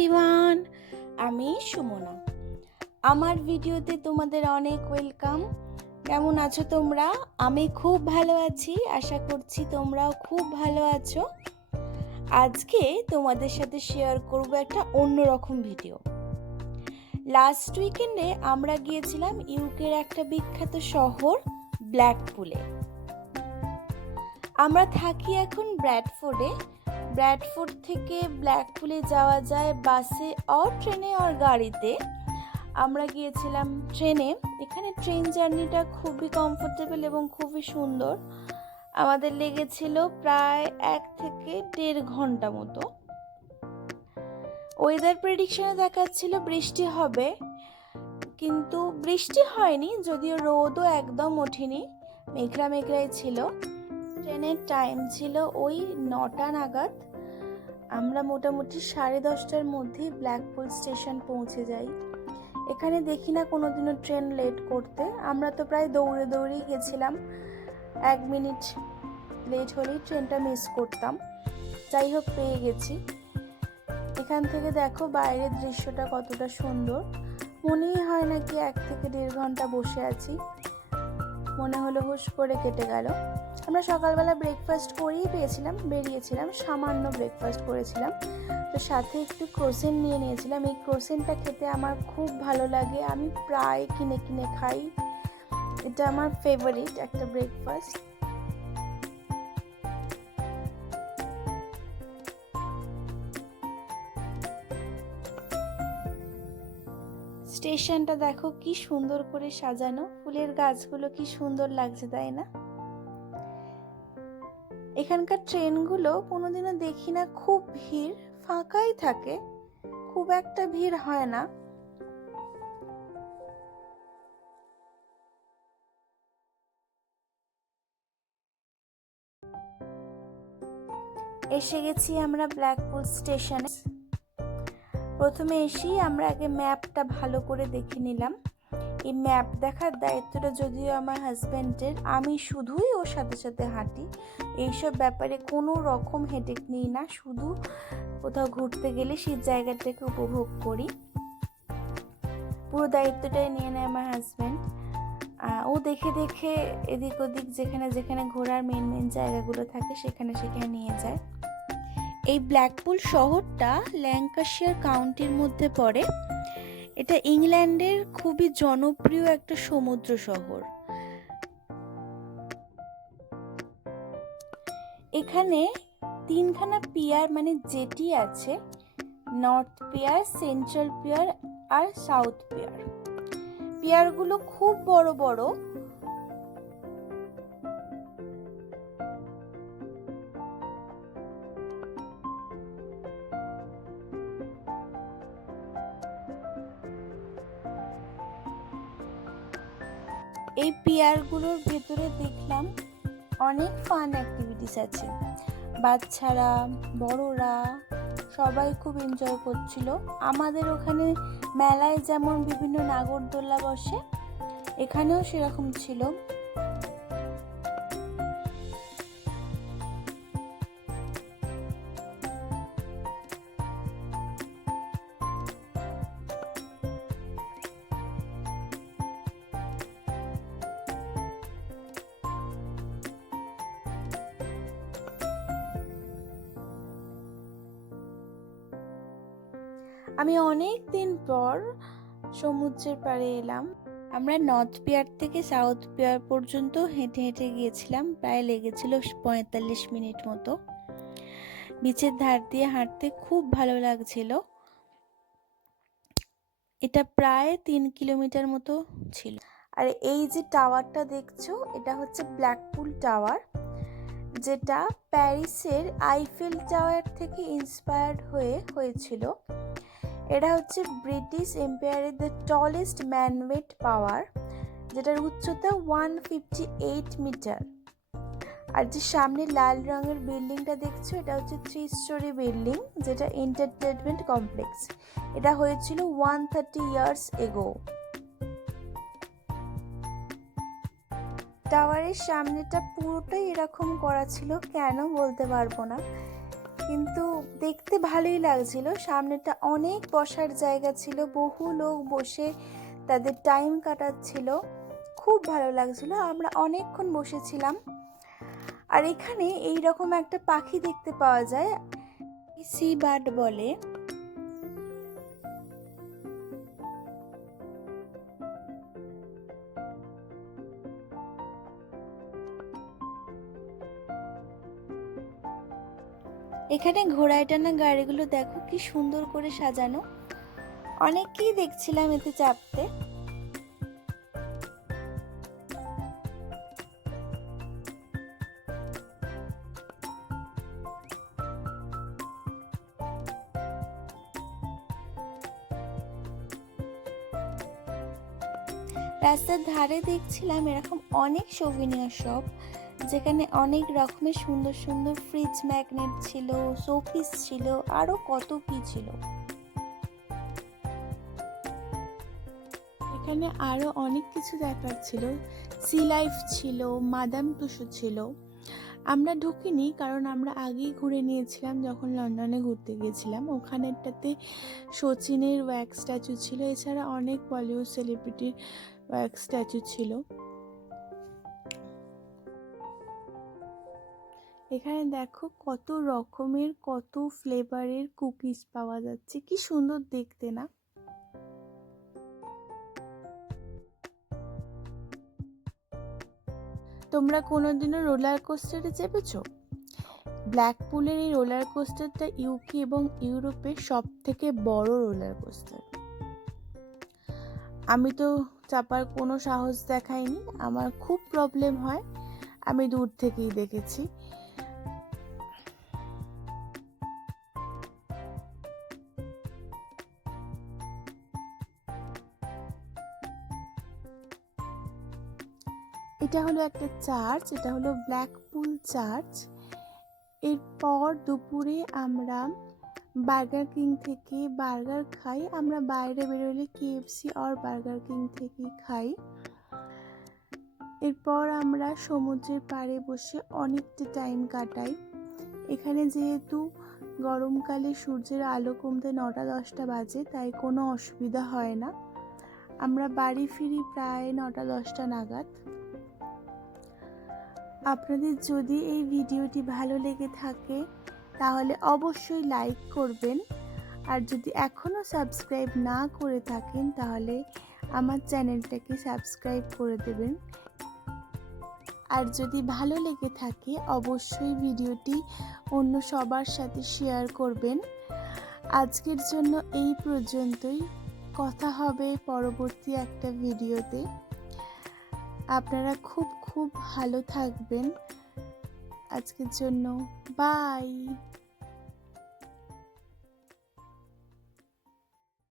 Everyone আমি সুমনা। আমার ভিডিওতে তোমাদের অনেক ওয়েলকাম কেমন আছো তোমরা? আমি খুব ভালো আছি, আশা করছি তোমরাও খুব ভালো আছো। আজকে তোমাদের সাথে শেয়ার করব একটা অন্যরকম ভিডিও লাস্ট উইকেন্ডে আমরা গিয়েছিলাম ইউকের একটা বিখ্যাত শহর ব্ল্যাকপুলে আমরা থাকি এখন ব্র্যাডফোর্ডে ব্র্যাডফোর্ড থেকে ব্ল্যাকপুলে যাওয়া যায় বাসে অর ট্রেনে অর গাড়িতে। আমরা গিয়েছিলাম ট্রেনে। এখানে ট্রেন জার্নিটা খুবই কমফোর্টেবল এবং খুবই সুন্দর। আমাদের লেগেছিল প্রায় এক থেকে দেড় ঘণ্টা মতো। ওয়েদার প্রেডিকশনে দেখাচ্ছিল বৃষ্টি হবে, কিন্তু বৃষ্টি হয়নি, যদিও রোদও একদম ওঠেনি মেঘলা মেঘলাই ছিল। ট্রেনের টাইম ছিল ওই নটা নাগাদ। আমরা মোটামুটি সাড়ে দশটার মধ্যেই ব্ল্যাকপুল স্টেশন পৌঁছে যাই। এখানে দেখি না কোনোদিনও ট্রেন লেট করতে। আমরা তো প্রায় দৌড়ে দৌড়েই গেছিলাম। এক মিনিট লেট হলেই ট্রেনটা মিস করতাম। যাই হোক, পেয়ে গেছি। এখান থেকে দেখো বাইরের দৃশ্যটা কতটা সুন্দর। মনেই হয় না কি এক থেকে দেড় ঘণ্টা বসে আছি। মনে হলো হুশ করে কেটে গেল। আমরা সকালবেলা ব্রেকফাস্ট করেই পেয়েছিলাম, বেরিয়েছিলাম, সামান্য ব্রেকফাস্ট করেছিলাম। তো সাথে একটু ক্রোসেন নিয়ে নিয়েছিলাম। এই ক্রোসেনটা খেতে আমার খুব ভালো লাগে। আমি প্রায় কিনে কিনে খাই। এটা আমার ফেভারিট একটা ব্রেকফাস্ট স্টেশনটা দেখো কি সুন্দর করে সাজানো। ফুলের গাছগুলো কি সুন্দর লাগছে, তাই না? এখানকার ট্রেনগুলো কোনোদিনও দেখি না, খুব ভিড়, ফাঁকাই থাকে। খুব একটা ভিড় হয় না। এসে গেছি আমরা ব্ল্যাকপুল স্টেশনে। প্রথমে এসেই আমরা আগে ম্যাপটা ভালো করে দেখে নিলাম। এই ম্যাপ দেখার দায়িত্বটা যদিও আমার হাজব্যান্ডের আমি শুধুই ওর সাথে সাথে হাঁটি। এইসব ব্যাপারে কোনো রকম হেডেক নিই না, শুধু কোথাও ঘুরতে গেলে সেই জায়গাটাকে উপভোগ করি। পুরো দায়িত্বটাই নিয়ে নেয় আমার হাজব্যান্ড ও দেখে দেখে এদিক ওদিক যেখানে যেখানে ঘোরার মেন মেন জায়গাগুলো থাকে, সেখানে সেখানে নিয়ে যায়। এই ব্ল্যাকপুল শহরটা ল্যাঙ্কাশিয়ার কাউন্টির মধ্যে পড়ে। এটা ইংল্যান্ডের খুবই জনপ্রিয় একটা সমুদ্র শহর। এখানে তিনখানা পিয়ার মানে জেটি আছে নর্থ পিয়ার সেন্ট্রাল পিয়ার আর সাউথ পিয়ার পিয়ারগুলো খুব বড় বড় এই পিয়ারগুলোর ভেতরে দেখলাম অনেক ফান অ্যাক্টিভিটিস আছে। বাচ্চারা, বড়রা সবাই খুব এনজয় করছিল। আমাদের ওখানে মেলায় যেমন বিভিন্ন নাগরদোল্লা বসে, এখানেও সেরকম ছিল। আমি অনেক দিন পর সমুদ্রের পাড়ে এলাম। আমরা নর্থ পিয়ার থেকে সাউথ পিয়ার পর্যন্ত হেঁটে হেঁটে গিয়েছিলাম, প্রায় লেগেছিল পঁয়তাল্লিশ মিনিট মতো। বিচের ধার দিয়ে হাঁটতে খুব ভালো লাগছিল। এটা প্রায় তিন কিলোমিটার মতো ছিল। আর এই যে টাওয়ারটা দেখছ, এটা হচ্ছে ব্ল্যাকপুল টাওয়ার, যেটা প্যারিসের আইফেল টাওয়ার থেকে ইন্সপায়ার্ড হয়ে হয়েছিল। এটা হচ্ছে ব্রিটিশ এম্পায়ারের দ্য টলেস্ট ম্যানমেড পাওয়ার যেটার উচ্চতা ওয়ান ফিফটি এইট মিটার আর যে সামনে লাল রঙের বিল্ডিংটা দেখছ, এটা হচ্ছে থ্রি স্টোরি বিল্ডিং, যেটা এন্টারটেনমেন্ট কমপ্লেক্স এটা হয়েছিল ওয়ান থার্টি ইয়ার্স এগো টাওয়ারের সামনেটা পুরোটাই এরকম করা ছিল, কেন বলতে পারব না। কিন্তু দেখতে ভালোই লাগছিল। সামনেটা অনেক বসার জায়গা ছিল। বহু লোক বসে তাদের টাইম কাটাচ্ছিল। খুব ভালো লাগছিল। আমরা অনেকক্ষণ বসেছিলাম। আর এখানে এই রকম একটা পাখি দেখতে পাওয়া যায় সি বার্ড বলে। এখানে ঘোড়ায় টানা গাড়িগুলো দেখো কি সুন্দর করে সাজানো। অনেককেই দেখছিলাম এতে চাপতে। রাস্তার ধারে দেখছিলাম এরকম অনেক সোভিনিয়ার শপ যেখানে অনেক রকমের সুন্দর সুন্দর ফ্রিজ ম্যাগনেট ছিল শোপিস ছিল আরও কত কি ছিল। এখানে আরও অনেক কিছু দেখার ছিল। সি লাইফ ছিল, মাদাম টুসু ছিল। আমরা ঢুকিনি কারণ আমরা আগেই ঘুরে নিয়েছিলাম যখন লন্ডনে ঘুরতে গিয়েছিলাম। ওখানেরটাতে সচিনের ওয়্যাক্স স্ট্যাচু ছিল। এছাড়া অনেক বলিউড সেলিব্রিটির ওয়্যাক্স স্ট্যাচু ছিল। এখানে দেখো কত রকমের, কত ফ্লেভারের কুকিজ পাওয়া যাচ্ছে। কি সুন্দর দেখতে না? তোমরা কোনোদিনও রোলার কোস্টারে চেপেছো? ব্ল্যাকপুলের এই রোলার কোস্টারটা ইউকে এবং ইউরোপের সব থেকে বড় রোলার কোস্টার। আমি তো চাপার কোনো সাহস দেখাইনি, আমার খুব প্রবলেম হয়, আমি দূর থেকেই দেখেছি। এটা হলো একটা চার্চ, এটা হলো ব্ল্যাকপুল চার্চ। এরপর দুপুরে আমরা বার্গার কিং থেকে বার্গার খাই। আমরা বাইরে বেরোলে কেএফসি আর বার্গার কিং থেকে খাই। এরপর আমরা সমুদ্রের পাড়ে বসে অনেকটা টাইম কাটাই। এখানে যেহেতু গরমকালে সূর্যের আলো কমতে নটা, দশটা বাজে, তাই কোনো অসুবিধা হয় না। আমরা বাড়ি ফিরি প্রায় নটা, দশটা নাগাদ। আপনাদের যদি এই ভিডিওটি ভালো লেগে থাকে, তাহলে অবশ্যই লাইক করবেন। আর যদি এখনও সাবস্ক্রাইব না করে থাকেন, তাহলে আমার চ্যানেলটাকে সাবস্ক্রাইব করে দেবেন। আর যদি ভালো লেগে থাকে, অবশ্যই ভিডিওটি অন্য সবার সাথে শেয়ার করবেন। আজকের জন্য এই পর্যন্তই। কথা হবে পরবর্তী একটা ভিডিওতে। আপনারা খুব খুব ভালো থাকবেন। আজকের জন্য বাই